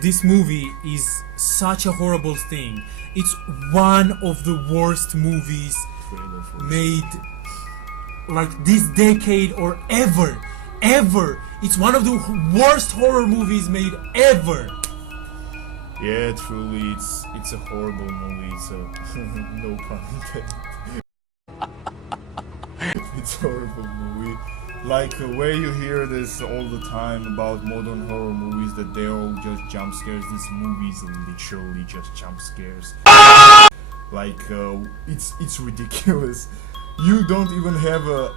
this movie is such a horrible thing. It's one of the worst movies made like this decade or ever. It's one of the worst horror movies made ever. Yeah, truly, it's a horrible movie, so no pun intended. It's a horrible movie. Like, where you hear this all the time about modern horror movies, that they're all just jump scares. This movie is literally just jump scares. Like, it's ridiculous. You don't even have a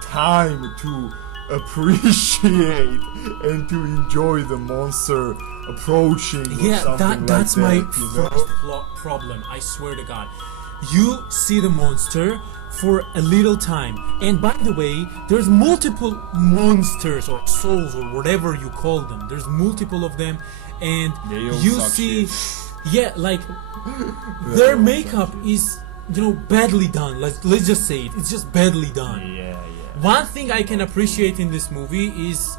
time to appreciate and to enjoy the monster approaching. Yeah, that's my first problem. I swear to God, you see the monster for a little time, and by the way, there's multiple monsters or souls or whatever you call them. There's multiple of them, and you see, yeah, like their makeup is, you know, badly done. Let's just say it's just badly done. Yeah. One thing I can appreciate in this movie is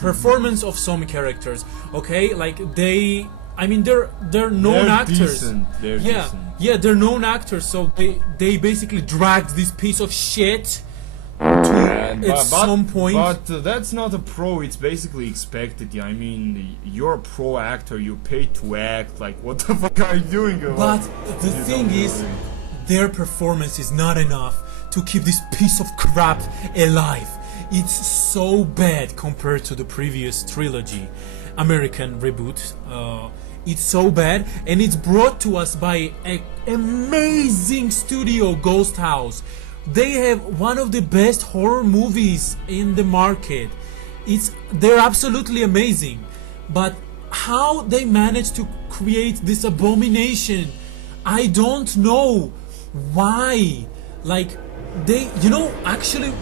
performance of some characters. Okay, like they're known actors. They're decent. Yeah, they're known actors, so they basically dragged this piece of shit at some point. But that's not a pro. It's basically expected. Yeah, I mean, you're a pro actor. You're paid to act. Like, what the fuck are you doing? But the thing is, their performance is not enough to keep this piece of crap alive. It's so bad compared to the previous trilogy, American Reboot. It's so bad, and it's brought to us by an amazing studio, Ghost House. They have one of the best horror movies in the market. They're absolutely amazing. But how they managed to create this abomination, I don't know why. Like, actually,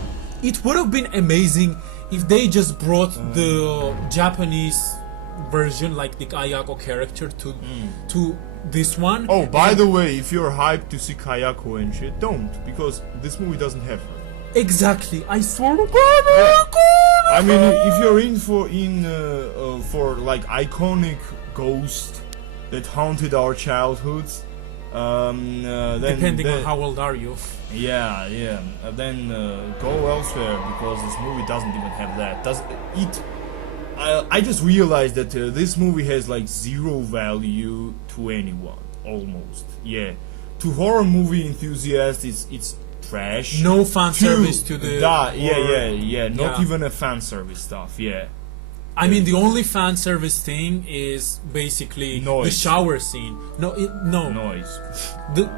it would have been amazing if they just brought the Japanese version, like the Kayako character, to this one. Oh, by the way, if you're hyped to see Kayako and shit, don't, because this movie doesn't have her. Exactly, I swear to God. I mean, if you're in for like iconic ghost that haunted our childhoods, then depending on how old are you. Yeah. Then go elsewhere, because this movie doesn't even have that. I just realized that this movie has like zero value to anyone, almost. Yeah, to horror movie enthusiasts, it's trash. No fan service to the. Yeah. Not even a fan service stuff. Yeah. I mean, the only fan service thing is basically the shower scene. Noise. Dude,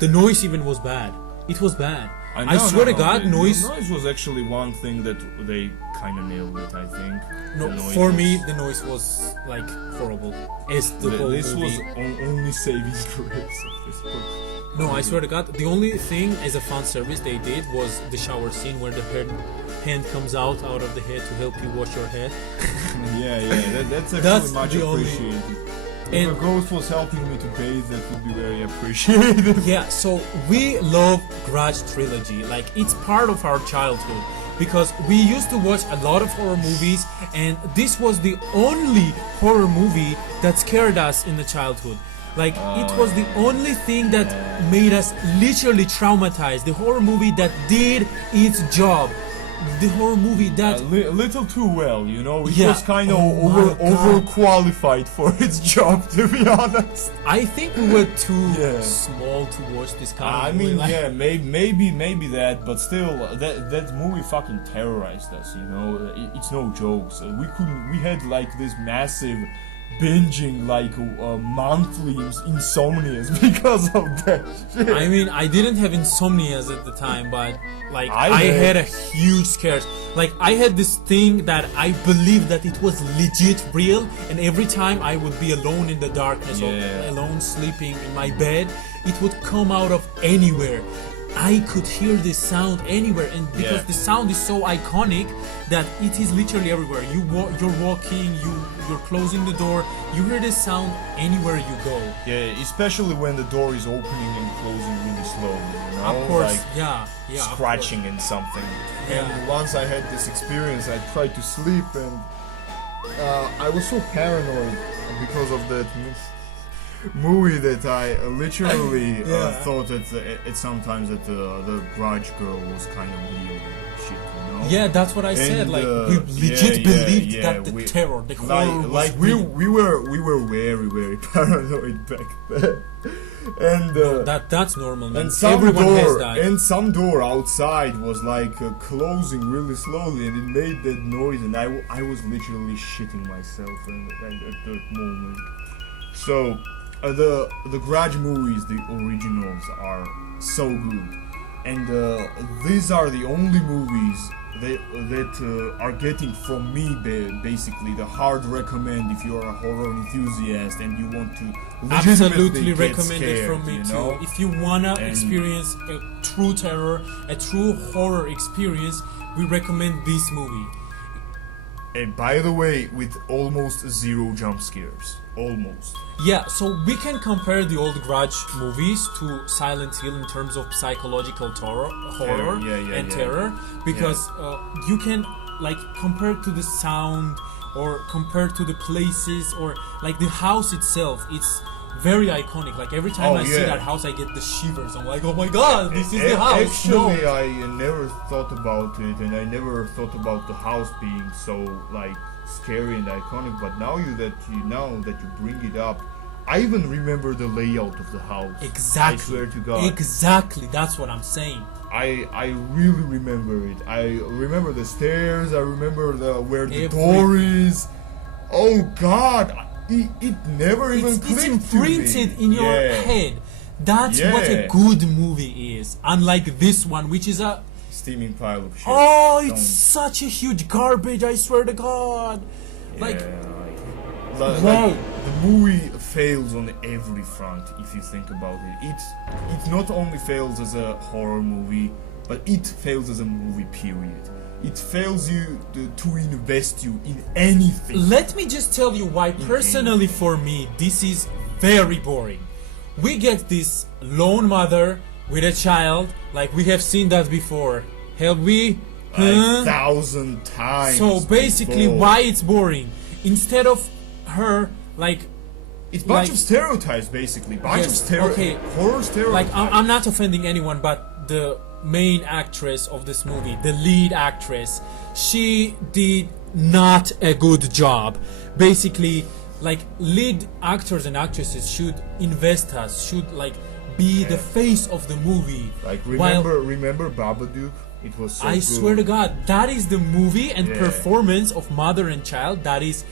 the noise even was bad. It was bad. I swear to God, noise was actually one thing that they kind of nailed it, I think. No, for me, the noise was like horrible. As the whole this movie. was only saving grace of this book. No, I swear to God, the only thing as a fan service they did was the shower scene where the hand comes out of the head to help you wash your head. That's actually much appreciated. If a ghost was helping me to bathe, that would be very appreciated. Yeah, so we love Grudge trilogy. Like, it's part of our childhood, because we used to watch a lot of horror movies, and this was the only horror movie that scared us in the childhood. Like, it was the only thing that made us literally traumatized. The horror movie that did its job. The horror movie that a little too well, you know. It was kind of overqualified for its job, to be honest. I think we were too small to watch this kind of movie. I mean, maybe that, but still, that movie fucking terrorized us. You know, it's no jokes. We had like this massive binging, like monthly insomnias because of that shit. I mean, I didn't have insomnias at the time, but like I had a huge scare. Like, I had this thing that I believed that it was legit real, and every time I would be alone in the darkness or alone sleeping in my bed, it would come out of anywhere. I could hear this sound anywhere, and because the sound is so iconic that it is literally everywhere. You're walking, you're closing the door, you hear this sound anywhere you go. Yeah, especially when the door is opening and closing really slowly, you know? Of course, like yeah, scratching and something. Yeah. And once I had this experience, I tried to sleep, and I was so paranoid because of that movie that I literally thought that sometimes that the Grudge girl was kind of real shit, you know? Yeah, that's what I said. Like we legit believed that the terror, the horror was we real. we were very, very paranoid back then. And that's normal, man. and some Everyone has door that. and some door outside was like closing really slowly, and it made that noise, and I was literally shitting myself at that moment. So the Grudge movies, the originals, are so good, and these are the only movies that are getting from me basically the hard recommend if you are a horror enthusiast and you want to Absolutely get recommend scared, it from me you too. know? If you wanna experience a true terror, a true horror experience, we recommend this movie. And by the way, with almost zero jump scares. Almost. Yeah, so we can compare the old Grudge movies to Silent Hill in terms of psychological horror and terror, because you can like compare to the sound or compare to the places or like the house itself. It's very iconic. Like every time I see that house, I get the shivers. I'm like, oh my god, this is the house. Actually, no. I never thought about it, and I never thought about the house being so like scary and iconic. But now that you bring it up, I even remember the layout of the house. Exactly. I swear to God. Exactly. That's what I'm saying. I really remember it. I remember the stairs. I remember where the door is. Oh God. It never even clicked to me. It's imprinted in your head. That's what a good movie is. Unlike this one, which is a steaming pile of shit. Oh, it's such a huge garbage, I swear to God. Like the movie fails on every front if you think about it. It not only fails as a horror movie, but it fails as a movie, period. It fails you to invest you in anything. Let me just tell you why personally for me this is very boring. We get this lone mother with a child, like we have seen that before. Have we? 1,000 times. So basically why it's boring? Instead of her like it's a bunch of stereotypes basically. Horror stereotypes. Like I'm not offending anyone, but the main actress of this movie, the lead actress, she did not a good job. Basically, like lead actors and actresses should invest us, should like be the face of the movie. Like remember Babadook? It was so I good. swear to God, that is the movie and performance of mother and child that is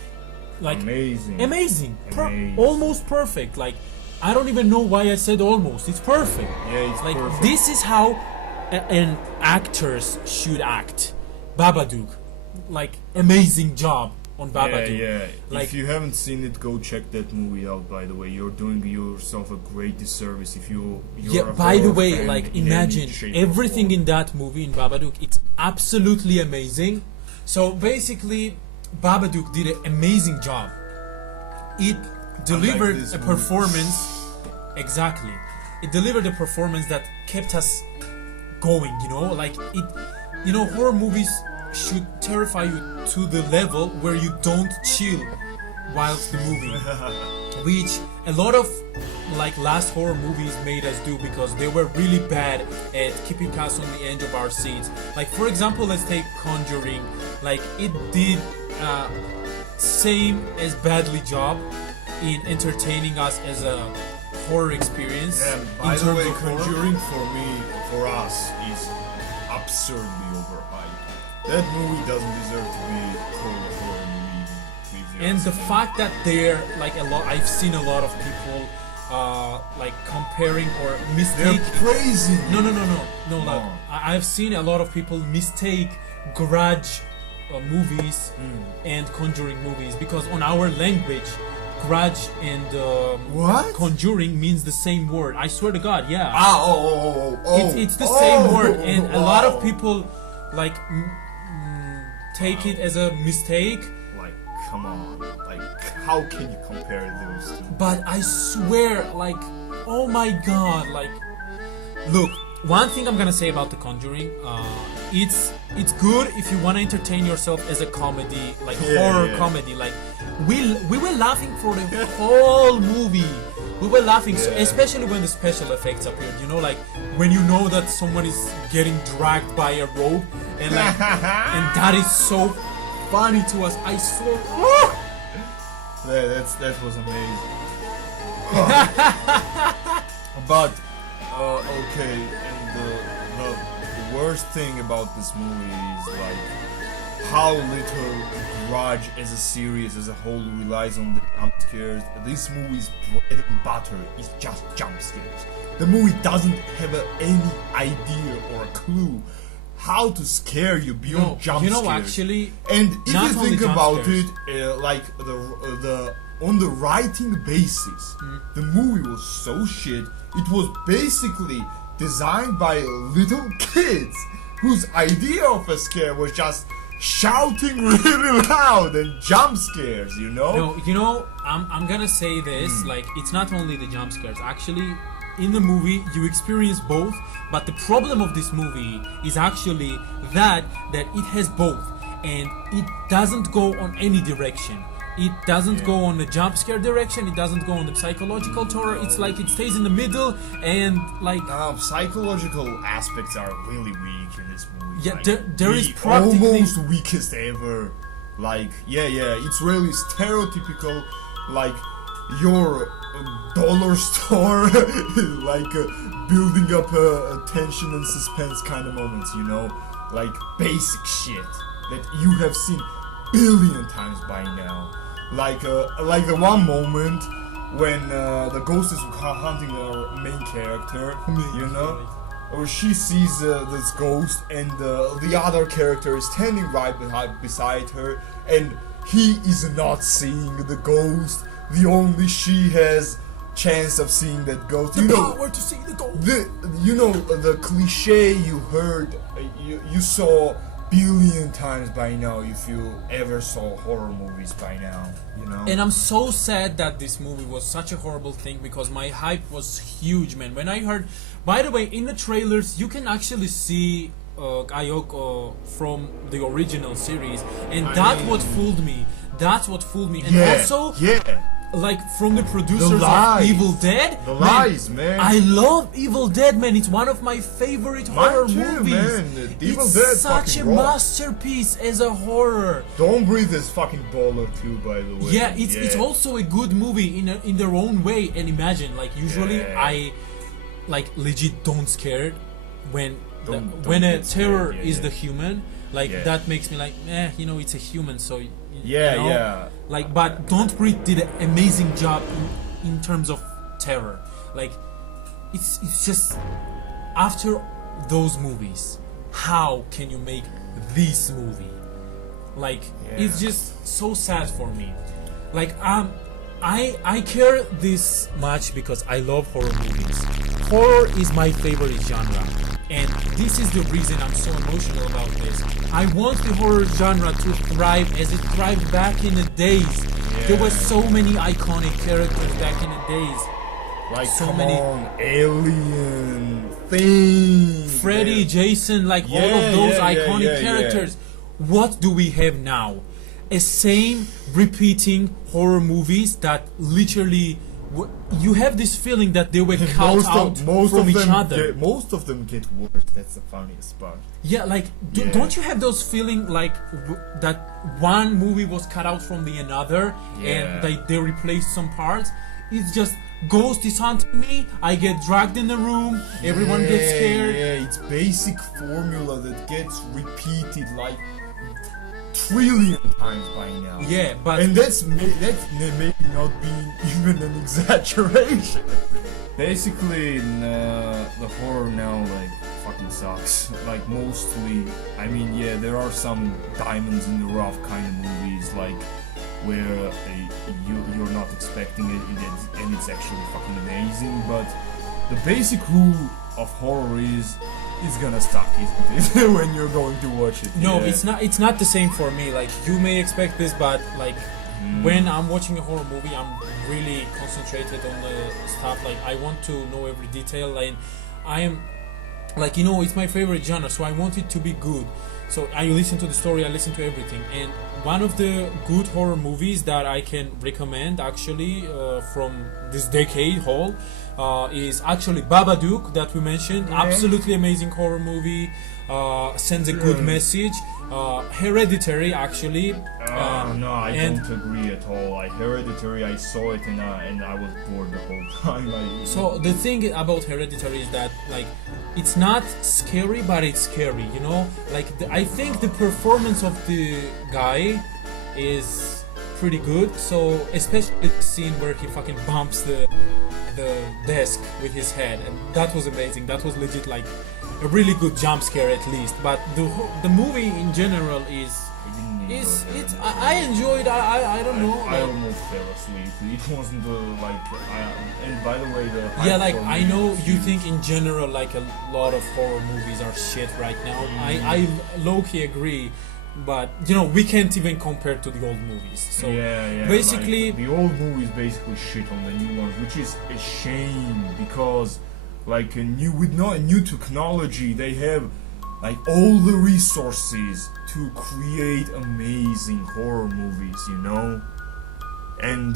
like amazing. Almost perfect. Like I don't even know why I said almost. It's perfect. Yeah, it's like perfect. this is how an actors should act. Babadook, like amazing job on Babadook. Yeah. Like, if you haven't seen it, go check that movie out. By the way, you're doing yourself a great disservice if you're a by the horror way, fan like in imagine any shape or everything form. in that movie in Babadook. It's absolutely amazing. So basically, Babadook did an amazing job. It delivered a performance. Exactly. It delivered a performance that kept us going, you know, like it, you know, horror movies should terrify you to the level where you don't chill whilst the movie, which a lot of like last horror movies made us do because they were really bad at keeping us on the edge of our seats. Like for example, let's take Conjuring. Like it did same as badly job in entertaining us as a horror experience. And by the way, Conjuring for us is absurdly overhyped. That movie doesn't deserve to be called a horror movie. And the fact that they're like I've seen a lot of people like comparing or mistake. They're praising. No. I've seen a lot of people mistake Grudge movies and Conjuring movies because on our language, Grudge and What? Conjuring means the same word. I swear to God, yeah. It's the oh, same word, and a lot wow. of people like take it as a mistake. Like, come on. Like, how can you compare those two? But I swear, like, oh my God, like, look. One thing I'm gonna say about The Conjuring, it's good if you wanna entertain yourself as a comedy, like horror comedy. Like we were laughing for the whole movie. We were laughing, so, especially when the special effects appeared. You know, like when you know that someone is getting dragged by a rope, and like, and that is so funny to us. I swear. That was amazing. But okay, and the worst thing about this movie is like how little Grudge as a series as a whole relies on the jump scares. This movie's bread and butter is just jump scares. The movie doesn't have any idea or a clue how to scare you beyond jump scares. Actually, and if not you only think jump about scares. it, like the on the writing basis, the movie was so shit. It was basically designed by little kids whose idea of a scare was just shouting really loud and jump scares, you know? No, you know, I'm gonna say this, like, it's not only the jump scares. Actually, in the movie, you experience both, but the problem of this movie is actually that it has both, and it doesn't go on any direction. It doesn't go on the jump scare direction, it doesn't go on the psychological horror, it's like it stays in the middle, and like... psychological aspects are really weak in this movie. Yeah, like, there is practically... almost weakest ever. Like, yeah, it's really stereotypical, like, your dollar store, like, building up tension and suspense kind of moments, you know? Like, basic shit that you have seen billion times by now. Like the one moment when the ghost is hunting our main character, you know, or she sees this ghost and the other character is standing right beside her, and he is not seeing the ghost. The only she has chance of seeing that ghost. The power to see the ghost. The cliche you heard, you saw billion times by now if you ever saw horror movies by now, you know. And I'm so sad that this movie was such a horrible thing, because my hype was huge, man. When I heard, by the way, in the trailers you can actually see Ayoko from the original series, and that's what fooled me. That's what fooled me. And also, like, from the producers of Evil Dead. The lies, man. I love Evil Dead, man. It's one of my favorite horror movies. Man. Evil it's Dead such a masterpiece as a horror. Don't Breathe is fucking baller too, by the way. Yeah, it's also a good movie in their own way. And imagine, like, usually I like legit don't scare when when a terror is the human. Like that makes me like, you know, it's a human, so you know? Like, but Don't Breathe did an amazing job in terms of terror. Like, it's just after those movies, how can you make this movie? Like, it's just so sad for me. Like, I care this much because I love horror movies. Horror is my favorite genre. And this is the reason I'm so emotional about this. I want the horror genre to thrive as it thrived back in the days. There were so many iconic characters back in the days. Like, so many Alien, Thing, Freddy, Jason, like all of those iconic characters. What do we have now? A same repeating horror movies that literally... You have this feeling that they were cut out from each other. Most of them get worse. That's the funniest part. Yeah, like, don't you have those feeling like that one movie was cut out from the another and they replaced some parts? It's just, ghost is hunting me, I get dragged in the room, everyone gets scared. Yeah, it's basic formula that gets repeated like trillion times by now. Yeah, but... And that's maybe not being even an exaggeration. Basically, the horror now, like, fucking sucks. Like, mostly, I mean, there are some diamonds in the rough kind of movies, like where you're not expecting it, and it's actually fucking amazing. But the basic rule of horror is it's gonna suck, isn't it? When you're going to watch it. No, yeah. it's not the same for me. Like, you may expect this, but like when I'm watching a horror movie, I'm really concentrated on the stuff. Like, I want to know every detail, and I am like, you know, it's my favorite genre, so I want it to be good. So I listen to the story, I listen to everything. And one of the good horror movies that I can recommend actually from this decade whole is actually Babadook that we mentioned. Absolutely amazing horror movie, sends a good message. Hereditary actually. No, I don't agree at all. Hereditary, I saw it and I was bored the whole time. So the thing about Hereditary is that, like, it's not scary, but it's scary, you know? Like, I think the performance of the guy is pretty good. So especially the scene where he fucking bumps the desk with his head, and that was amazing. That was legit, like, a really good jump scare at least. But the movie in general I enjoyed. I don't know. I almost fell asleep. It wasn't and by the way, like, I know you think in general like a lot of horror movies are shit right now. I low-key agree, but you know, we can't even compare to the old movies. So basically, like, the old movies basically shit on the new ones, which is a shame, because like with new technology, they have like all the resources to create amazing horror movies, you know, and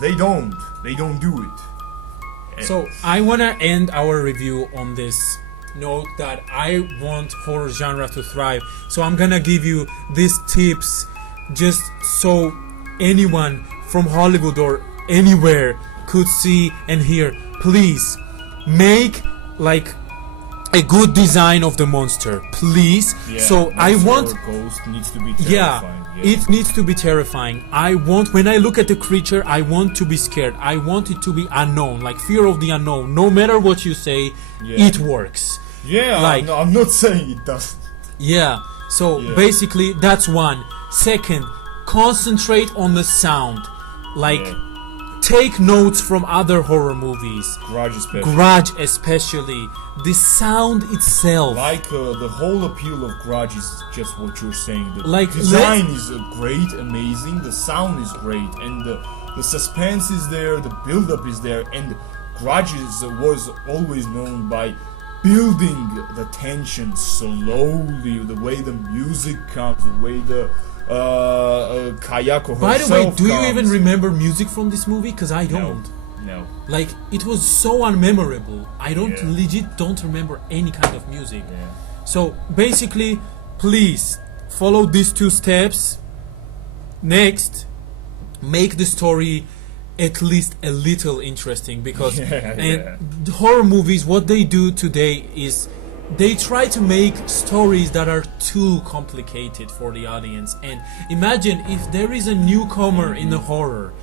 they don't do it. So I wanna end our review on this note that I want horror genre to thrive. So I'm gonna give you these tips just so anyone from Hollywood or anywhere could see and hear. Please make like a good design of the monster, please. So I want ghost needs to be terrifying. It needs to be terrifying. I want, when I look at the creature, I want to be scared. I want it to be unknown, like fear of the unknown. No matter what you say, it works. Like, no, I'm not saying it doesn't. So basically that's one. Second, concentrate on the sound. Like, take notes from other horror movies. Grudge especially. The sound itself. Like the whole appeal of Grudge is just what you're saying. The like, design is great, amazing. The sound is great, and the suspense is there. The build-up is there, and Grudge was always known by building the tension slowly. The way the music comes, the way the Kayako herself. By the way, do you even remember music from this movie? Because I don't. No. Like, it was so unmemorable. I legit don't remember any kind of music. So basically, please follow these 2 steps. Next, make the story at least a little interesting, because the horror movies, what they do today is they try to make stories that are too complicated for the audience. And imagine if there is a newcomer in the horror,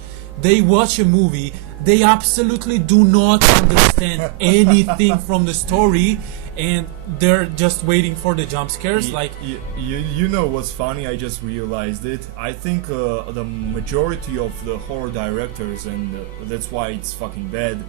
they watch a movie, they absolutely do not understand anything from the story, and they're just waiting for the jump scares. Like, you know what's funny? I just realized it. I think the majority of the horror directors, and that's why it's fucking bad,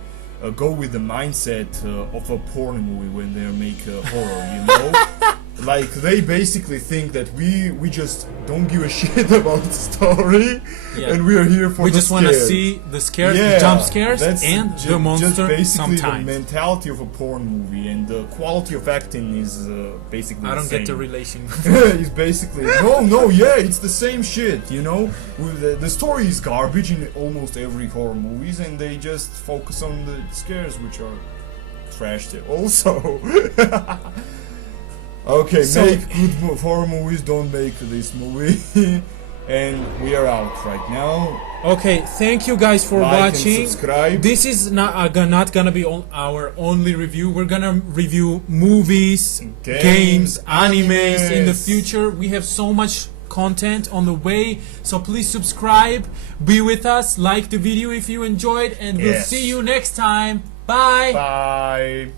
go with the mindset of a porn movie when they make horror, you know? Like, they basically think that we just don't give a shit about the story, and we are here for the scares. We just want to see the scares, the jump scares, and the monster just basically sometimes. The mentality of a porn movie, and the quality of acting is basically I don't the same. get the relation. It's basically it's the same shit, you know. The story is garbage in almost every horror movies, and they just focus on the scares, which are trash also. Okay, so, make good horror movies, don't make this movie. And we are out right now. Okay, thank you guys for watching. And subscribe. This is not gonna be our only review. We're gonna review movies, games, animes in the future. We have so much content on the way, so please subscribe, be with us, like the video if you enjoyed, and we'll see you next time. Bye. Bye.